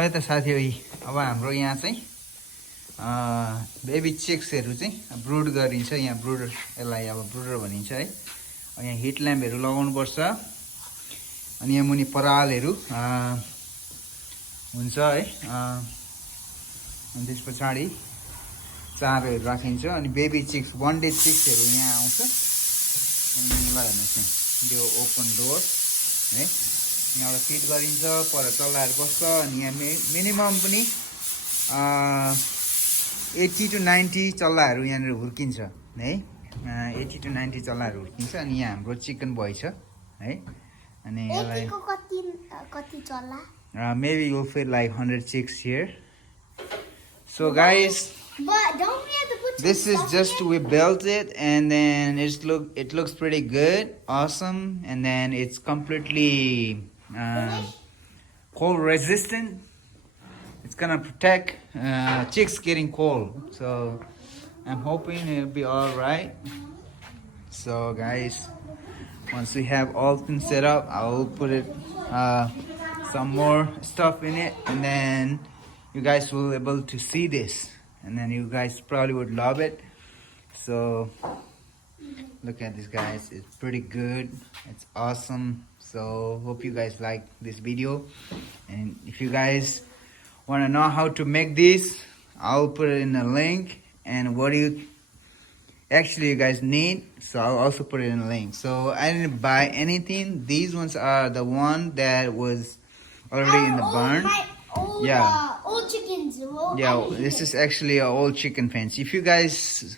है त साथीहरु अब हाम्रो यहाँ चाहिँ बेबी चिक्सहरु चाहिँ ब्रुड गरिन्छ यहाँ ब्रुडर यसलाई अब ब्रुडर भनिन्छ है यहाँ हिट ल्याम्पहरु लगाउनु पर्छ अनि यहाँ मुनि परालहरु हुन्छ है अनि त्यसपछि चारोहरु राखिन्छ अनि बेबी चिक्स वन डे चिक्सहरु यहाँ आउँछ अनि ल हेर्नुस् यो ओपन डोर है यहाँबाट फिट गरिन्छ पर चल्लाहरु बस्छ अनि यहाँ मिनिमम पनि 80 to 90 चल्लाहरु यहाँनिर हुर्किन्छ है 80 to 90 चल्लाहरु हुर्किन्छ अनि यहाँ हाम्रो चिकन बोय छ है अनि यसलाई कति चल्ला maybe you'll fit like 100 chicks here. So guys, but don't we have to put this is just we built it and then it looks pretty good, awesome, and then it's completely cold resistant. It's gonna protect chicks getting cold, so I'm hoping it'll be all right. So guys, once we have all things set up, I'll put it some more stuff in it, and then you guys will be able to see this, and then you guys probably would love it. So look at this, guys. It's pretty good, it's awesome. So hope you guys like this video, and if you guys want to know how to make this, I'll put it in the link, and what do you actually you guys need, so I'll also put it in the link. So I didn't buy anything. These ones are the one that was already in the barn. Old chickens. This is actually an old chicken fence. If you guys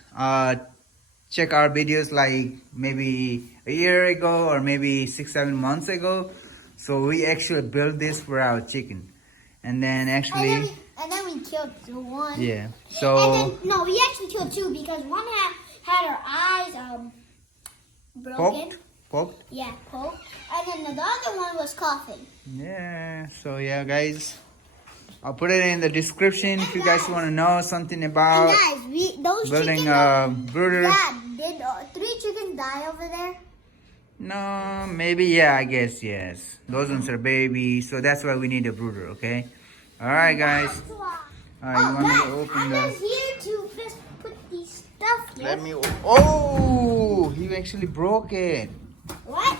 check our videos like maybe a year ago or maybe 6-7 months ago, so we actually built this for our chicken, and then actually and then we killed the one. Yeah. So no, we actually killed two because one had her eyes broken. Poked. Yeah, poked. And then the other one was coughing. Yeah. So yeah, guys, I'll put it in the description if you guys want to know something about those building a brooder. Dad, did 3 chickens die over there? No, maybe, yeah, I guess yes. Those ones are babies, so that's why we need a brooder. Okay. All right, guys. All right, you want me to open I was here to just put these stuff here. Let me. Oh, you actually broke it. What?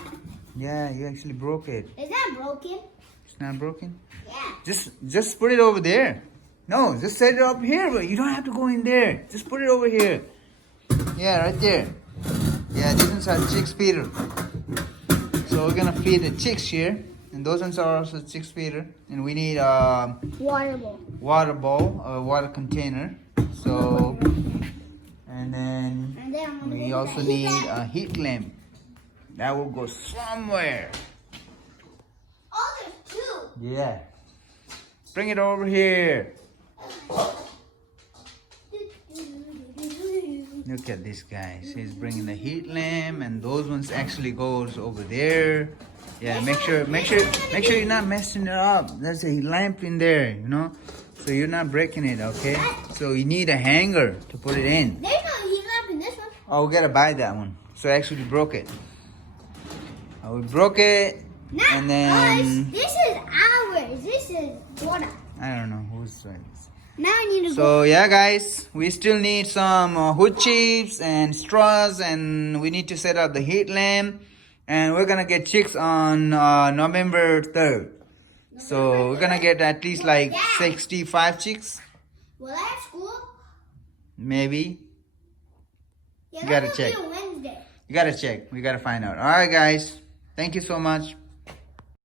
Yeah, you actually broke it. Is that broken? It's not broken. Yeah. Just put it over there. No, just set it up here, but you don't have to go in there. Just put it over here. Yeah, right there. Yeah, these ones are chicks feeder. So we're gonna feed the chicks here, and those ones are also chicks feeder. And we need a water bowl, a water container. So, and then we also need a heat lamp. That will go somewhere. Oh, there's 2. Yeah. Bring it over here. Look at this, guys. He's bringing the heat lamp, and those ones actually goes over there. Yeah, make sure you're not messing it up. There's a lamp in there, you know, so you're not breaking it. Okay. So you need a hanger to put it in. There's no heat lamp in this one. Oh, we gotta buy that one. So I actually broke it. We broke it, and then this is ours. This is water. I don't know whose one. Now I need to So yeah, guys, we still need some wood chips and straws, and we need to set up the heat lamp, and we're gonna get chicks on November 3rd. So we're gonna get at least like 65 chicks. Will I have school? Maybe. Yeah, You gotta that check. will be a Wednesday. You gotta check. We gotta find out. All right, guys. Thank you so much.